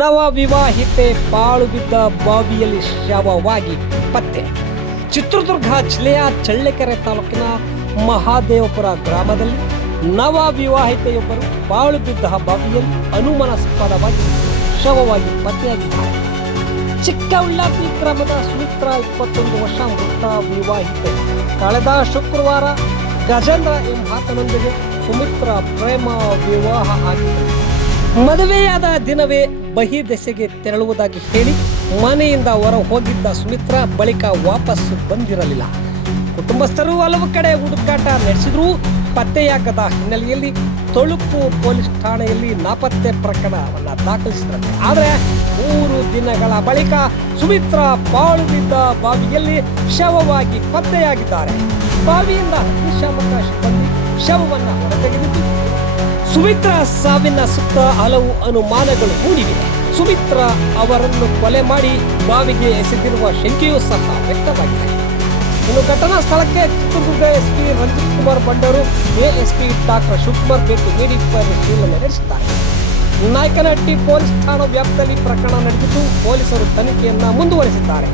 ನವ ವಿವಾಹಿತೆ ಪಾಳು ಬಿದ್ದ ಬಾವಿಯಲ್ಲಿ ಶವವಾಗಿ ಪತ್ತೆ. ಚಿತ್ರದುರ್ಗ ಜಿಲ್ಲೆಯ ಚಳ್ಳಕೆರೆ ತಾಲೂಕಿನ ಮಹಾದೇವಪುರ ಗ್ರಾಮದಲ್ಲಿ ನವ ವಿವಾಹಿತೆಯೊಬ್ಬರು ಪಾಳು ಬಿದ್ದ ಬಾವಿಯಲ್ಲಿ ಅನುಮಾನಾಸ್ಪದವಾಗಿ ಶವವಾಗಿ ಪತ್ತೆಯಾಗಿದ್ದಾರೆ. ಚಿಕ್ಕ ಉಳ್ಳಾತಿ ಗ್ರಾಮದ ಸುಮಿತ್ರಾ 21 ವರ್ಷ ಮೃತ ವಿವಾಹಿತೆ. ಕಳೆದ ಶುಕ್ರವಾರ ಗಜೇಂದ್ರ ಎಂಬಾತನೊಂದಿಗೆ ಸುಮಿತ್ರಾ ಪ್ರೇಮ ವಿವಾಹ ಆಗಿದೆ. ಮದುವೆಯಾದ ದಿನವೇ ಬಹಿರ್ದೆಸೆಗೆ ತೆರಳುವುದಾಗಿ ಹೇಳಿ ಮನೆಯಿಂದ ಹೊರ ಹೋಗಿದ್ದ ಸುಮಿತ್ರಾ ಬಳಿಕ ವಾಪಸ್ ಬಂದಿರಲಿಲ್ಲ. ಕುಟುಂಬಸ್ಥರು ಹಲವು ಕಡೆ ಹುಡುಕಾಟ ನಡೆಸಿದರೂ ಪತ್ತೆಯಾಗದ ಹಿನ್ನೆಲೆಯಲ್ಲಿ ತೊಳುಕು ಪೊಲೀಸ್ ಠಾಣೆಯಲ್ಲಿ ನಾಪತ್ತೆ ಪ್ರಕರಣವನ್ನು ದಾಖಲಿಸಿದ್ದಾರೆ. ಆದರೆ 3 ದಿನಗಳ ಬಳಿಕ ಸುಮಿತ್ರಾ ಪಾಳು ಬಿದ್ದ ಬಾವಿಯಲ್ಲಿ ಶವವಾಗಿ ಪತ್ತೆಯಾಗಿದ್ದಾರೆ. ಬಾವಿಯಿಂದ ಅಗ್ನಿಶಾಮಕ ಸಿಬ್ಬಂದಿ ಶವವನ್ನು ಹೊರತೆಗೆದಿದ್ದು ಸುಮಿತ್ರಾ ಸಾವಿನ ಸುತ್ತ ಹಲವು ಅನುಮಾನಗಳು ಮೂಡಿವೆ. ಸುಮಿತ್ರಾ ಅವರನ್ನು ಕೊಲೆ ಮಾಡಿ ಬಾವಿಗೆ ಎಸೆದಿರುವ ಶಂಕೆಯೂ ಸಹ ವ್ಯಕ್ತವಾಗಿದೆ. ಇನ್ನು ಘಟನಾ ಸ್ಥಳಕ್ಕೆ Chitradurga SP Ranjith Kumar Bandaru, ASP doctor Shivakumar ಭೇಟಿ ನೀಡಿ ಪರಿಶೀಲನೆ ನಡೆಸಿದ್ದಾರೆ. ನಾಯಕನಹಟ್ಟಿ ಪೊಲೀಸ್ ಠಾಣಾ ವ್ಯಾಪ್ತಿಯಲ್ಲಿ ಪ್ರಕರಣ ನಡೆದಿದ್ದು ಪೊಲೀಸರು ತನಿಖೆಯನ್ನ ಮುಂದುವರೆಸಿದ್ದಾರೆ.